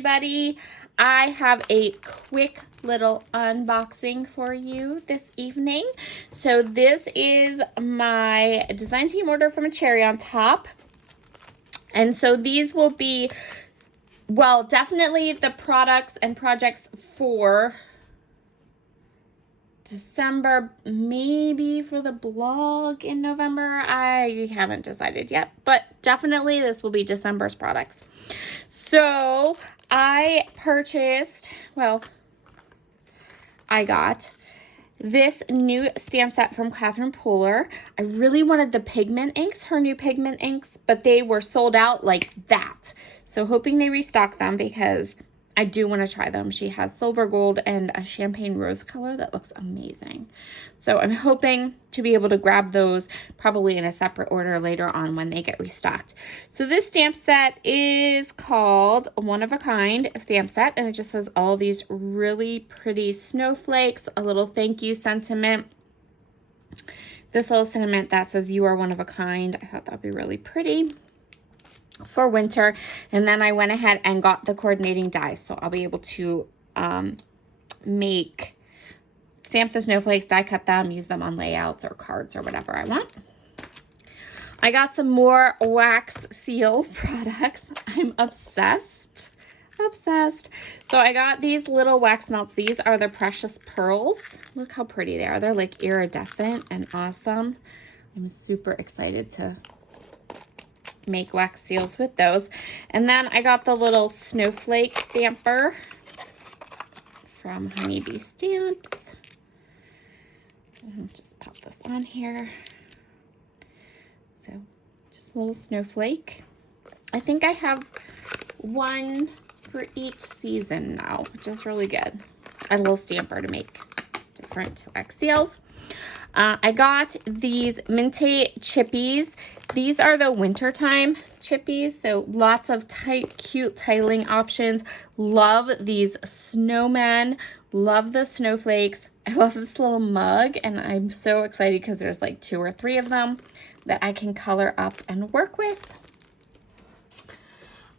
everybody. I have a quick little unboxing for you this evening. So this is my design team order from a cherry on top. And so these will be, well, definitely the products and projects for December, maybe for the blog in November. I haven't decided yet, but definitely this will be December's products. So I purchased, well, I got this new stamp set from Catherine Poehler. I really wanted the pigment inks, her new pigment inks, but they were sold out like that. So hoping they restock them because I do want to try them. She has silver gold and a champagne rose color that looks amazing. So I'm hoping to be able to grab those probably in a separate order later on when they get restocked. So this stamp set is called One of a Kind stamp set, and it just has all these really pretty snowflakes, a little thank you sentiment. This little sentiment that says you are one of a kind. I thought that would be really pretty for winter. And then I went ahead and got the coordinating dies, so I'll be able to stamp the snowflakes, die cut them, use them on layouts or cards or whatever I want. I got some more wax seal products. I'm obsessed. So I got these little wax melts. These are the Precious Pearls. Look how pretty they are. They're like iridescent and awesome. I'm super excited to make wax seals with those. And then I got the little snowflake stamper from Honeybee Stamps. I'll just pop this on here. So just a little snowflake. I think I have one for each season now, which is really good. A little stamper to make different wax seals. I got these Minty Chippies. These are the wintertime chippies, so lots of cute titling options. Love these snowmen. Love the snowflakes. I love this little mug, and I'm so excited because there's like 2 or 3 of them that I can color up and work with.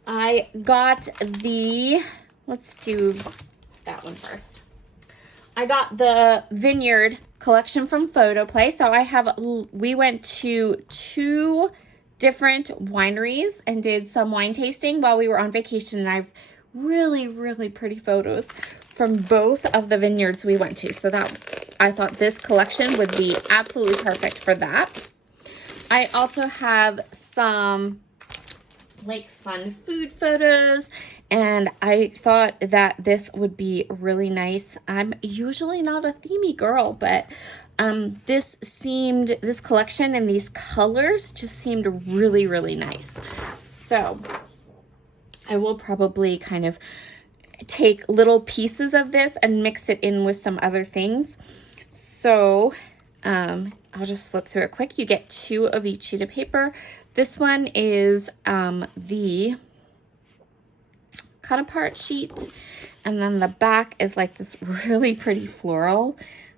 I got let's do that one first. I got the Vineyard collection from Photoplay. So we went to 2 different wineries and did some wine tasting while we were on vacation. And I've really, really pretty photos from both of the vineyards we went to. So I thought this collection would be absolutely perfect for that. I also have some like fun food photos, and I thought that this would be really nice. I'm usually not a themey girl, but this collection and these colors just seemed really, really nice. So I will probably kind of take little pieces of this and mix it in with some other things. So I'll just flip through it quick. You get 2 of each sheet of paper. This one is the cut apart sheet, and then the back is like this really pretty floral.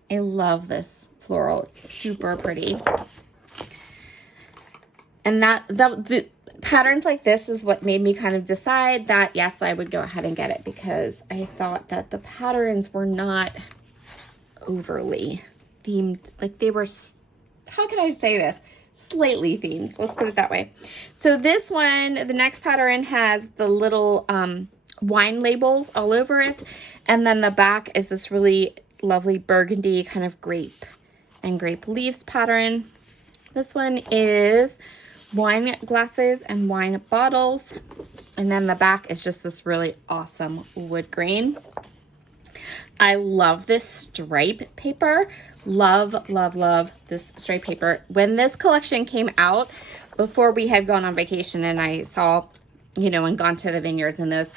I love this floral. It's super pretty. And the patterns like this is what made me kind of decide that yes, I would go ahead and get it, because I thought that the patterns were not overly themed. Like they were, how can I say this? Slightly themed. Let's put it that way. So this one, the next pattern has the little wine labels all over it. And then the back is this really lovely burgundy kind of grape and grape leaves pattern. This one is wine glasses and wine bottles. And then the back is just this really awesome wood grain. I love this stripe paper. Love, love, love this stripe paper. When this collection came out, before we had gone on vacation and I saw, and gone to the vineyards and those,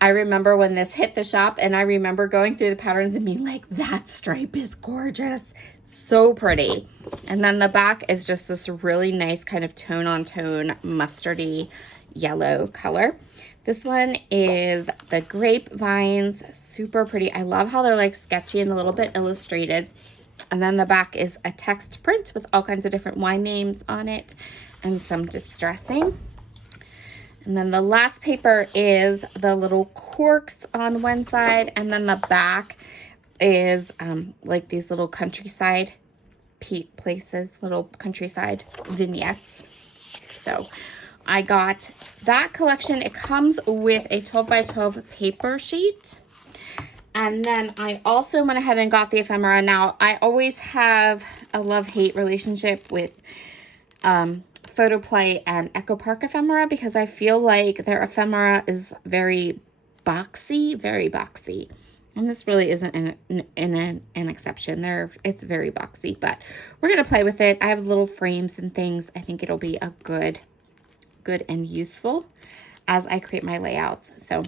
I remember when this hit the shop, and I remember going through the patterns and being like, that stripe is gorgeous. So pretty. And then the back is just this really nice kind of tone on tone mustardy yellow color. This one is the grapevines, super pretty. I love how they're like sketchy and a little bit illustrated. And then the back is a text print with all kinds of different wine names on it and some distressing. And then the last paper is the little corks on one side, and then the back is like these little countryside places, little countryside vignettes. So I got that collection. It comes with a 12 by 12 paper sheet. And then I also went ahead and got the ephemera. Now, I always have a love-hate relationship with Photoplay and Echo Park ephemera because I feel like their ephemera is very boxy, And this really isn't an exception. It's very boxy, but we're going to play with it. I have little frames and things. I think it'll be a good and useful as I create my layouts. So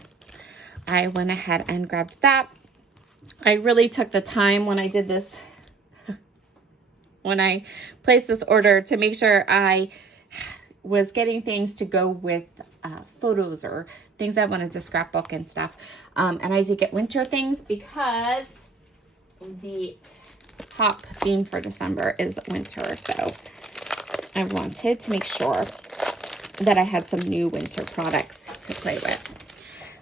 I went ahead and grabbed that. I really took the time when I did this, when I placed this order, to make sure I was getting things to go with photos or things I wanted to scrapbook and stuff. And I did get winter things because the top theme for December is winter. So I wanted to make sure that I had some new winter products to play with.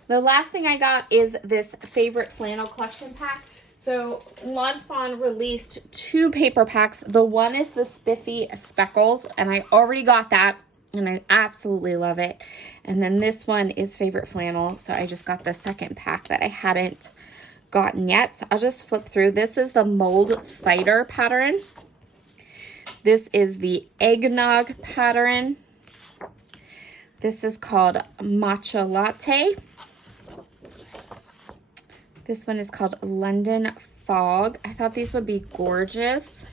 The last thing I got is this favorite flannel collection pack. So Lawn Fawn released 2 paper packs. The one is the Spiffy Speckles, and I already got that, and I absolutely love it. And then this one is favorite flannel, so I just got the second pack that I hadn't gotten yet. So I'll just flip through. This is the Mold Cider pattern. This is the Eggnog pattern. This is called Matcha Latte. This one is called London Fog. I thought these would be gorgeous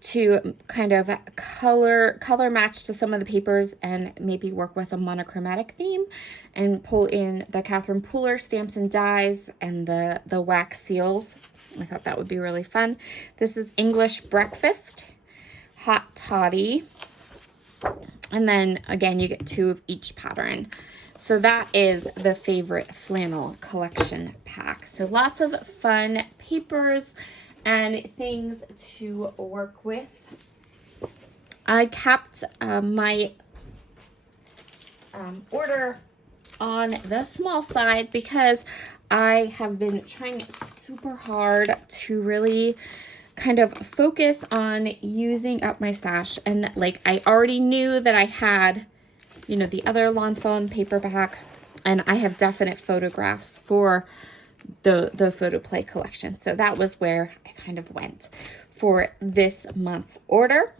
to kind of color match to some of the papers and maybe work with a monochromatic theme and pull in the Catherine Pooler stamps and dies and the wax seals. I thought that would be really fun. This is English Breakfast, Hot Toddy. And then again, you get 2 of each pattern. So that is the favorite flannel collection pack. So lots of fun papers and things to work with. I kept my order on the small side because I have been trying super hard to really kind of focus on using up my stash. And like, I already knew that I had, you know, the other Lawn Fawn paperback, and I have definite photographs for the Photoplay collection. So that was where I kind of went for this month's order.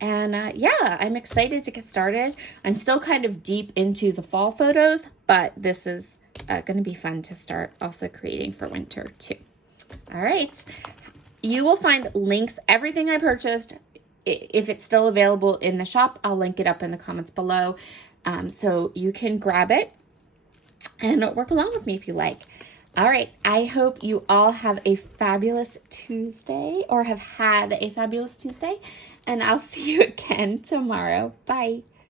And yeah, I'm excited to get started. I'm still kind of deep into the fall photos, but this is going to be fun to start also creating for winter too. All right. You will find links, everything I purchased, if it's still available in the shop, I'll link it up in the comments below. So you can grab it and work along with me if you like. All right, I hope you all have a fabulous Tuesday or have had a fabulous Tuesday, and I'll see you again tomorrow. Bye.